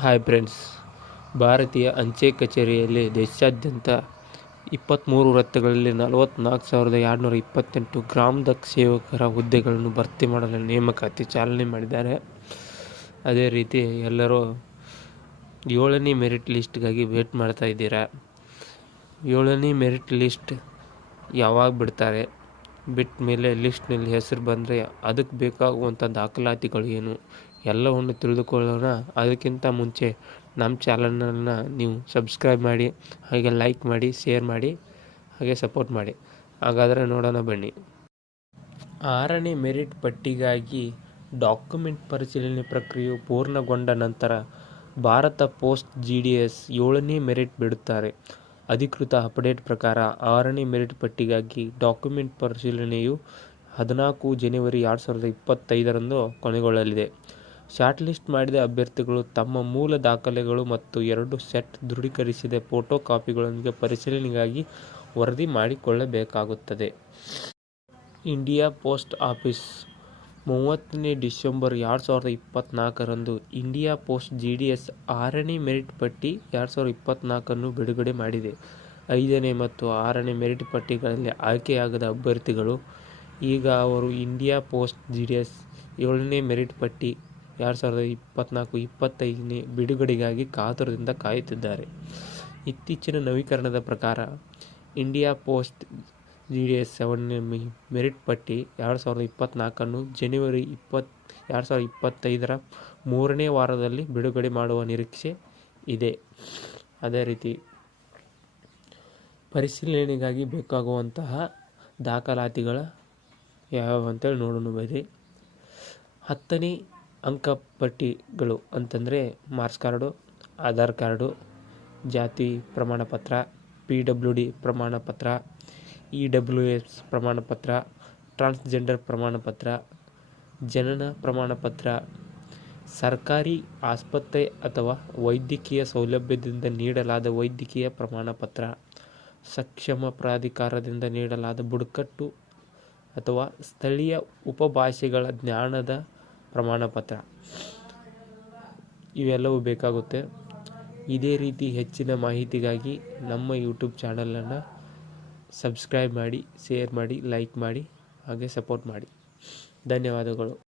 Hi friends ಭಾರತೀಯ ಅಂಚೆ ಕಚೇರಿಯಲ್ಲಿ ದೇಶಾದ್ಯಂತ ಇಪ್ಪತ್ತ್ಮೂರು ವೃತ್ತಗಳಲ್ಲಿ ನಲವತ್ತ್ನಾಲ್ಕು ಸಾವಿರದ ಎರಡುನೂರ ಇಪ್ಪತ್ತೆಂಟು ಗ್ರಾಮದ ಸೇವಕರ ಹುದ್ದೆಗಳನ್ನು ಭರ್ತಿ ಮಾಡಲು ನೇಮಕಾತಿ ಚಾಲನೆ ಮಾಡಿದ್ದಾರೆ. ಅದೇ ರೀತಿ ಎಲ್ಲರೂ ಏಳನೇ ಮೆರಿಟ್ ಲಿಸ್ಟ್ಗಾಗಿ ವೇಟ್ ಮಾಡ್ತಾ ಇದ್ದೀರಾ? ಏಳನೇ ಮೆರಿಟ್ ಲಿಸ್ಟ್ ಯಾವಾಗ ಬಿಡ್ತಾರೆ? ಬಿಟ್ಟ ಮೇಲೆ ಲಿಸ್ಟ್ನಲ್ಲಿ ಹೆಸರು ಬಂದರೆ ಅದಕ್ಕೆ ಬೇಕಾಗುವಂಥ ದಾಖಲಾತಿಗಳು ಏನು? ಎಲ್ಲವನ್ನು ತಿಳಿದುಕೊಳ್ಳೋಣ. ಅದಕ್ಕಿಂತ ಮುಂಚೆ ನಮ್ಮ ಚಾನಲನ್ನು ನೀವು ಸಬ್ಸ್ಕ್ರೈಬ್ ಮಾಡಿ, ಹಾಗೆ ಲೈಕ್ ಮಾಡಿ, ಶೇರ್ ಮಾಡಿ, ಹಾಗೆ ಸಪೋರ್ಟ್ ಮಾಡಿ. ಹಾಗಾದರೆ ನೋಡೋಣ ಬನ್ನಿ. ಆರನೇ ಮೆರಿಟ್ ಪಟ್ಟಿಗಾಗಿ ಡಾಕ್ಯುಮೆಂಟ್ ಪರಿಶೀಲನೆ ಪ್ರಕ್ರಿಯೆ ಪೂರ್ಣಗೊಂಡ ನಂತರ Bharat post G D S ಏಳನೇ ಮೆರಿಟ್ ಬಿಡುತ್ತಾರೆ. ಅಧಿಕೃತ ಅಪ್ಡೇಟ್ ಪ್ರಕಾರ ಆರನೇ ಮೆರಿಟ್ ಪಟ್ಟಿಗಾಗಿ ಡಾಕ್ಯುಮೆಂಟ್ ಪರಿಶೀಲನೆಯು ಹದಿನಾಲ್ಕು ಜನವರಿ ಎರಡು ಸಾವಿರದ ಇಪ್ಪತ್ತೈದರಂದು ಕೊನೆಗೊಳ್ಳಲಿದೆ. ಶಾರ್ಟ್ ಲಿಸ್ಟ್ ಮಾಡಿದ ಅಭ್ಯರ್ಥಿಗಳು ತಮ್ಮ ಮೂಲ ದಾಖಲೆಗಳು ಮತ್ತು ಎರಡು ಸೆಟ್ ದೃಢೀಕರಿಸಿದ ಫೋಟೋ ಕಾಪಿಗಳೊಂದಿಗೆ ಪರಿಶೀಲನೆಗಾಗಿ ವರದಿ ಮಾಡಿಕೊಳ್ಳಬೇಕಾಗುತ್ತದೆ. ಇಂಡಿಯಾ ಪೋಸ್ಟ್ ಆಫೀಸ್ ಮೂವತ್ತನೇ ಡಿಸೆಂಬರ್ ಎರಡು ಸಾವಿರದ ಇಪ್ಪತ್ತ್ನಾಲ್ಕರಂದು India post G D S ಆರನೇ ಮೆರಿಟ್ ಪಟ್ಟಿ ಎರಡು ಸಾವಿರದ ಇಪ್ಪತ್ತ್ನಾಲ್ಕನ್ನು ಬಿಡುಗಡೆ ಮಾಡಿದೆ. ಐದನೇ ಮತ್ತು ಆರನೇ ಮೆರಿಟ್ ಪಟ್ಟಿಗಳಲ್ಲಿ ಆಯ್ಕೆಯಾಗದ ಅಭ್ಯರ್ಥಿಗಳು, ಈಗ ಅವರು India post G D S ಏಳನೇ ಮೆರಿಟ್ ಪಟ್ಟಿ ಎರಡು ಸಾವಿರದ ಇಪ್ಪತ್ತ್ನಾಲ್ಕು ಇಪ್ಪತ್ತೈದನೇ ಬಿಡುಗಡೆಗಾಗಿ ಕಾತುರದಿಂದ ಕಾಯುತ್ತಿದ್ದಾರೆ. ಇತ್ತೀಚಿನ ನವೀಕರಣದ ಪ್ರಕಾರ, India post G D S seven merit ಪಟ್ಟಿ ಎರಡು ಸಾವಿರದ ಇಪ್ಪತ್ತ್ನಾಲ್ಕನ್ನು ಜನವರಿ ಇಪ್ಪತ್ತು ಎರಡು ಸಾವಿರದ ಇಪ್ಪತ್ತೈದರ ಮೂರನೇ ವಾರದಲ್ಲಿ ಬಿಡುಗಡೆ ಮಾಡುವ ನಿರೀಕ್ಷೆ ಇದೆ. ಅದೇ ರೀತಿ ಪರಿಶೀಲನೆಗಾಗಿ ಬೇಕಾಗುವಂತಹ ದಾಖಲಾತಿಗಳ ಯಾವ್ಯಾವ ಅಂತೇಳಿ ನೋಡೋಣ ಬನ್ನಿ. ಹತ್ತನೇ ಅಂಕಪಟ್ಟಿಗಳು ಅಂತಂದರೆ ಮಾರ್ಕ್ಸ್ ಕಾರ್ಡು, ಆಧಾರ್ ಕಾರ್ಡು, ಜಾತಿ ಪ್ರಮಾಣಪತ್ರ, ಪಿ ಡಬ್ಲ್ಯೂ ಡಿ ಪ್ರಮಾಣ ಪತ್ರ ಇ ಡಬ್ಲ್ಯೂ ಎಸ್ ಪ್ರಮಾಣಪತ್ರ ಟ್ರಾನ್ಸ್ಜೆಂಡರ್ ಪ್ರಮಾಣಪತ್ರ ಜನನ ಪ್ರಮಾಣಪತ್ರ ಸರ್ಕಾರಿ ಆಸ್ಪತ್ರೆ ಅಥವಾ ವೈದ್ಯಕೀಯ ಸೌಲಭ್ಯದಿಂದ ನೀಡಲಾದ ವೈದ್ಯಕೀಯ ಪ್ರಮಾಣಪತ್ರ ಸಕ್ಷಮ ಪ್ರಾಧಿಕಾರದಿಂದ ನೀಡಲಾದ ಬುಡಕಟ್ಟು ಅಥವಾ ಸ್ಥಳೀಯ ಉಪಭಾಷೆಗಳ ಜ್ಞಾನದ ಪ್ರಮಾಣಪತ್ರ ಇವೆಲ್ಲವೂ ಬೇಕಾಗುತ್ತೆ. ಇದೇ ರೀತಿ ಹೆಚ್ಚಿನ ಮಾಹಿತಿಗಾಗಿ ನಮ್ಮ ಯೂಟ್ಯೂಬ್ ಚಾನಲನ್ನು ಸಬ್ಸ್ಕ್ರೈಬ್ ಮಾಡಿ ಶೇರ್ ಮಾಡಿ ಲೈಕ್ ಮಾಡಿ ಹಾಗೆ ಸಪೋರ್ಟ್ ಮಾಡಿ. ಧನ್ಯವಾದಗಳು.